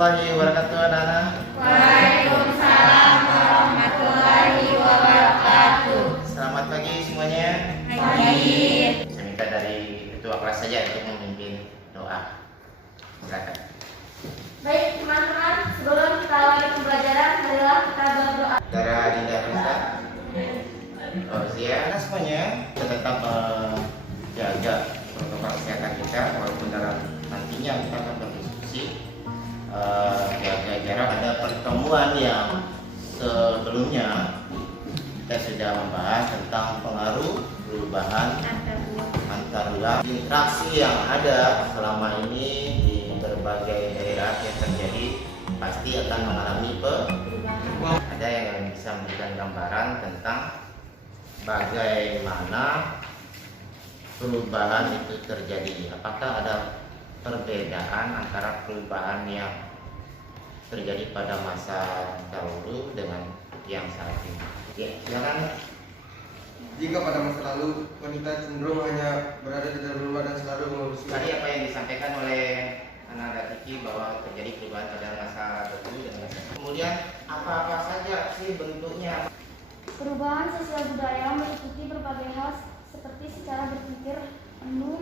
warahmatullahi wabarakatuh, anak-anak. Waalaikumsalam warahmatullahi wabarakatuh. Selamat pagi semuanya. Pagi. Saya minta dari ketua kelas saja untuk memimpin doa. Silakan. Baik teman-teman, sebelum kita awali pembelajaran, marilah kita berdoa. Saudara Dinda Rista, Fauzia, semuanya kita tetap jaga protokol kesehatan kita walaupun dalam nantinya kita akan berdiskusi jaga jarak. Ada pertemuan yang sebelumnya kita sudah membahas tentang pengaruh perubahan antar wilayah, interaksi yang ada selama ini di berbagai daerah yang terjadi pasti akan mengalami perubahan. Ada yang bisa memberikan gambaran tentang bagaimana perubahan itu terjadi. Apakah ada perbedaan antara perubahan yang terjadi pada masa dahulu dengan yang saat ini? Ya, silakan. Jika pada masa lalu wanita cenderung hanya berada di dalam rumah dan selalu mengurus Tadi apa yang disampaikan oleh anak Kiki bahwa terjadi perubahan pada masa dahulu dan masa kemudian apa-apa saja sih bentuknya? Perubahan sosial budaya meliputi berbagai hal seperti secara berpikir,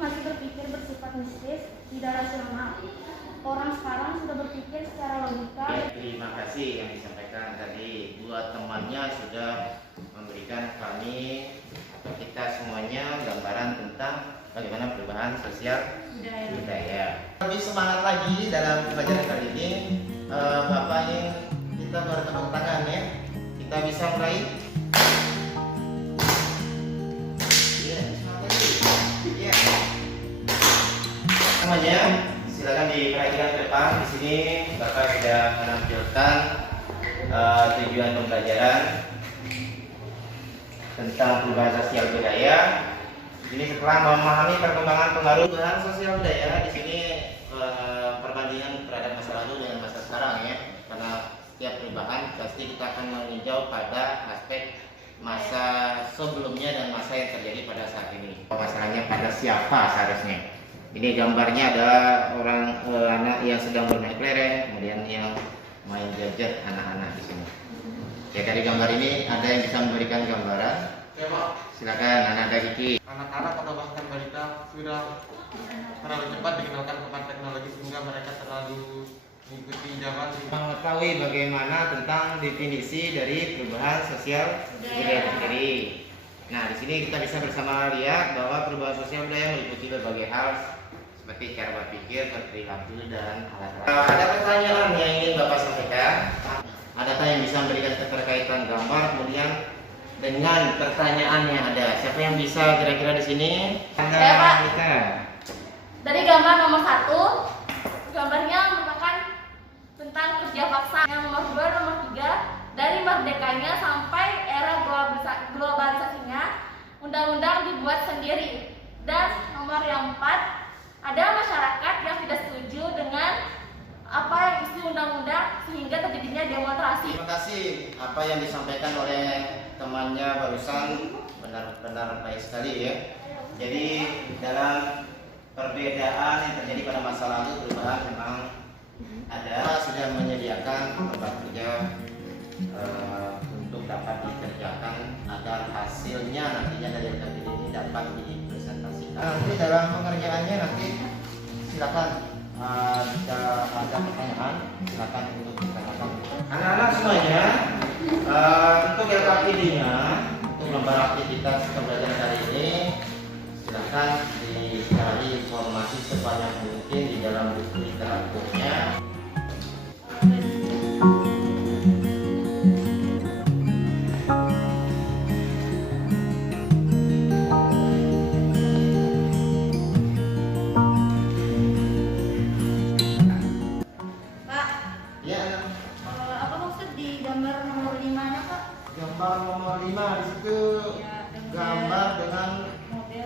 masih berpikir bersifat mistis, tidak rasional. Orang sekarang sudah berpikir secara logika. Ya, terima kasih yang disampaikan tadi. Dua temannya sudah memberikan kami atau kita semuanya gambaran tentang bagaimana perubahan sosial budaya. Lebih semangat lagi dalam pelajaran kali ini. Bapak ingin kita bertepuk tangan ya. Kita bisa mulai. Semuanya silakan diperhatikan ke depan. Di sini Bapak sudah menampilkan tujuan pembelajaran tentang perubahan sosial budaya. Ini setelah memahami perkembangan pengaruh perubahan sosial budaya, di sini perbandingan terhadap masa lalu dengan masa sekarang ya. Karena setiap perubahan pasti kita akan meninjau pada aspek masa sebelumnya dan masa yang terjadi pada saat ini. Masalahnya pada siapa seharusnya? Ini gambarnya adalah orang anak yang sedang bermain kelereng, kemudian yang main gadget anak-anak di sini. Ya, dari gambar ini ada yang bisa memberikan gambaran? Ya, Pak. Silakan anak Kiki. Anak-anak atau bahkan balita sudah terlalu cepat dikenalkan kepada teknologi sehingga mereka terlalu mengikuti zaman. Mengetahui bagaimana tentang definisi dari perubahan sosial budaya sendiri. Nah, di sini kita bisa bersama lihat bahwa perubahan sosial budaya meliputi berbagai hal seperti cara berpikir, berperilaku, dan alat-alat. Ada pertanyaan yang ingin Bapak sampaikan? Adakah yang bisa memberikan keterkaitan gambar kemudian dengan pertanyaan yang ada? Siapa yang bisa kira-kira di sini? Saya, Pak. Kita. Dari gambar nomor 1, gambarnya merupakan tentang kerja paksa. Yang nomor 2, nomor 3, dari merdekanya sampai era globalisasinya, undang-undang dibuat sendiri. Dan nomor yang 4, ada masyarakat yang tidak setuju dengan apa yang isi undang-undang sehingga terjadinya demonstrasi. Terima kasih. Apa yang disampaikan oleh temannya barusan benar-benar baik sekali ya. Jadi dalam perbedaan yang terjadi pada masa lalu perubahan memang ada. Sudah menyediakan tempat kerja untuk dapat dikerjakan agar hasilnya nantinya dari LKPD ini dapat dipresentasikan. Nanti dalam pengerjaannya nanti silakan jika ada pertanyaan silakan untuk ditanyakan. Anak-anak semuanya untuk LKPD-nya untuk lembar aktivitas pembelajaran kali ini silakan dicari informasi sebanyak mungkin di dalam buku literaturnya. Gambar nomor 5 di situ gambar dengan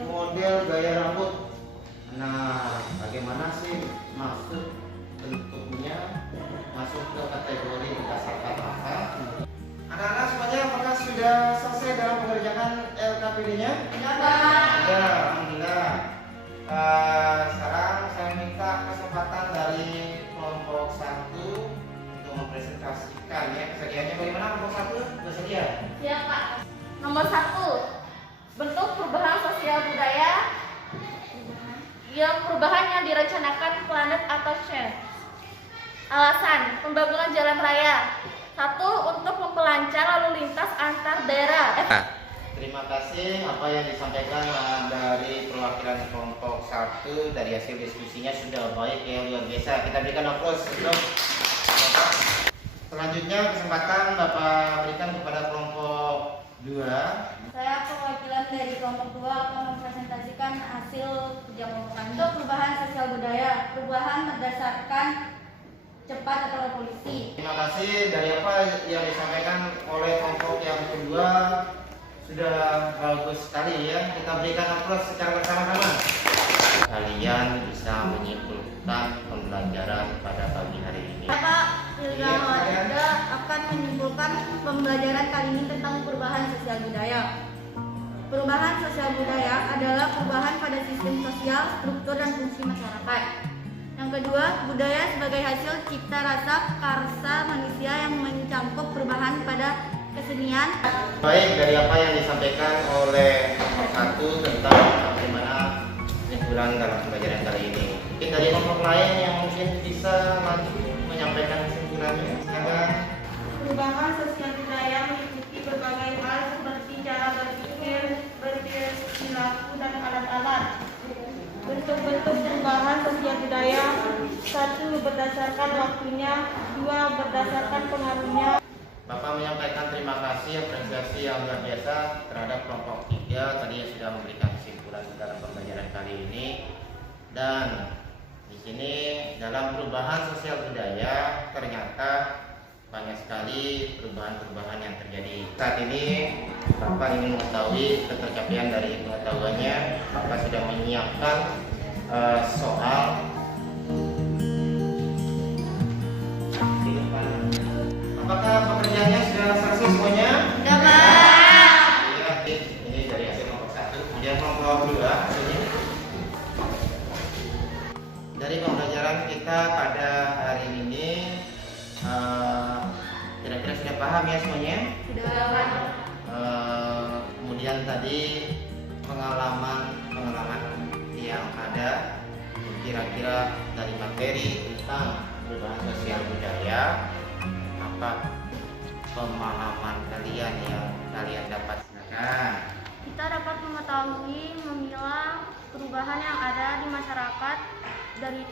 model gaya rambut. Nah, bagaimana sih maksud bentuknya masuk ke kategori berdasarkan apa? Anak-anak semuanya apakah sudah selesai dalam mengerjakan LKPD-nya? Ya, Pak. Ya, alhamdulillah. Sekarang saya minta kesempatan dari kelompok 1 Nomor 1, bentuk perubahan sosial budaya. Yang perubahan yang direncanakan planet atau change. Alasan pembangunan jalan raya. 1. Untuk memperlancar lalu lintas antar daerah. Terima kasih apa yang disampaikan dari perwakilan kelompok 1. Dari hasil diskusinya sudah baik ya, luar biasa. Kita berikan aplaus untuk Bapak. Selanjutnya kesempatan Bapak berikan kepada kelompok 2. Saya perwakilan dari kelompok 2 akan mempresentasikan hasil kerja kelompok kami. Untuk perubahan sosial budaya, perubahan berdasarkan cepat atau revolusi. Terima kasih dari apa yang disampaikan oleh kelompok yang kedua sudah bagus sekali ya. Kita berikan aplaus secara bersama-sama. Kalian bisa menyimpulkan pembelajaran pada pagi hari ini. Bapak Iya, Ilham akan menyimpulkan pembelajaran kali ini tentang perubahan sosial budaya. Perubahan sosial budaya adalah perubahan pada sistem sosial, struktur, dan fungsi masyarakat. Yang kedua, budaya sebagai hasil cipta rasa karsa manusia yang mencakup perubahan pada kesenian. Baik, dari apa yang disampaikan oleh kelompok 1 tentang bagaimana kesimpulan dalam pembelajaran kali ini. Mungkin dari kelompok lain yang mungkin bisa lanjut menyampaikan kesimpulannya. Silakan. Perubahan sosial budaya meliputi berbagai hal seperti cara berpikir, berperilaku, dan alat-alat. Bentuk-bentuk perubahan sosial budaya: 1. Berdasarkan waktunya. 2. Berdasarkan pengaruhnya. Bapak menyampaikan terima kasih apresiasi yang luar biasa terhadap kelompok 3 tadi yang sudah memberikan kesimpulan dalam pembelajaran kali ini. Dan di sini dalam perubahan sosial budaya ternyata banyak sekali perubahan-perubahan yang terjadi. Saat ini Bapak ingin mengetahui ketercapaian dari pengetahuannya. Bapak sudah menyiapkan soal. Apakah pekerjaannya sudah selesai semuanya? Sudah, Pak. Iya, ini dari hasil kelompok 1. Kemudian kelompok 2 hasilnya. Dari pembelajaran kita pada hari ini kira-kira sudah paham ya semuanya? Sudah, Pak. Kemudian tadi pengalaman yang ada kira-kira dari materi tentang perubahan sosial budaya, apa pemahaman kalian yang kalian dapat? Silakan. Kita dapat mengetahui memilah perubahan yang ada di masyarakat dari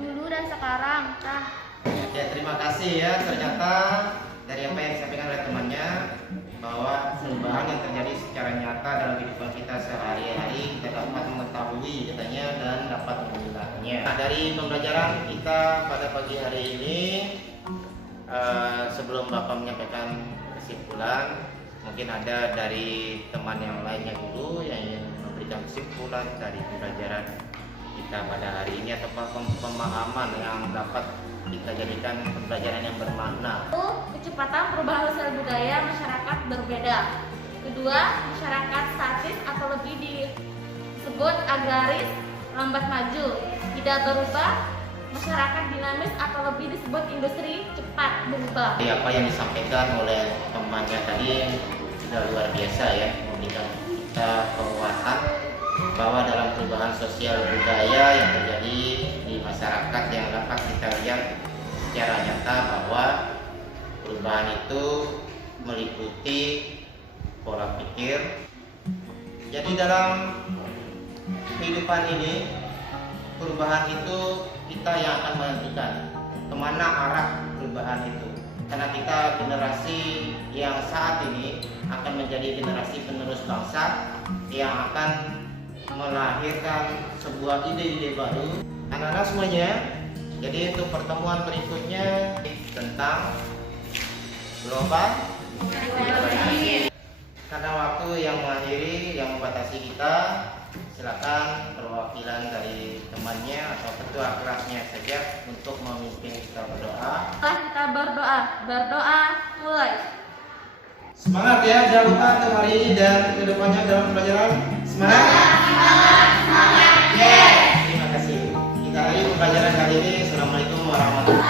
dulu dan sekarang. Ya, terima kasih ya. Ternyata dari apa yang disampaikan oleh temannya bahwa perubahan yang terjadi secara nyata dalam kehidupan kita sehari-hari kita dapat mengetahui katanya dan dapat memilahnya. Nah, dari pembelajaran kita pada pagi hari ini, sebelum Bapak menyampaikan kesimpulan, mungkin ada dari teman yang lainnya dulu yang ingin memberikan kesimpulan dari pembelajaran kita pada hari ini atau pemahaman yang dapat kita jadikan pembelajaran yang bermakna. 1. Kecepatan perubahan sosial budaya masyarakat berbeda. Kedua, masyarakat statis atau lebih disebut agraris lambat maju. Tidak berubah, masyarakat dinamis atau lebih disebut industri cepat berubah. Apa yang disampaikan oleh temannya tadi sudah luar biasa ya, memberikan kita penguatan bahwa dalam perubahan sosial budaya yang terjadi di masyarakat yang dapat kita lihat secara nyata bahwa perubahan itu meliputi pola pikir. Jadi dalam kehidupan ini perubahan itu kita yang akan menentukan kemana arah perubahan itu, karena kita generasi yang saat ini akan menjadi generasi penerus bangsa yang akan melahirkan sebuah ide-ide baru. Anak-anak semuanya, jadi untuk pertemuan berikutnya tentang global, karena waktu yang mengakhiri, yang membatasi kita, silakan perwakilan dari temannya atau ketua kelasnya saja untuk memimpin kita berdoa. Kita berdoa mulai. Semangat ya, jangan lupa untuk hari ini dan kedepannya dalam pelajaran. Semangat. Terima kasih. Kita akhiri pembelajaran kali ini. Assalamualaikum warahmatullahi wabarakatuh.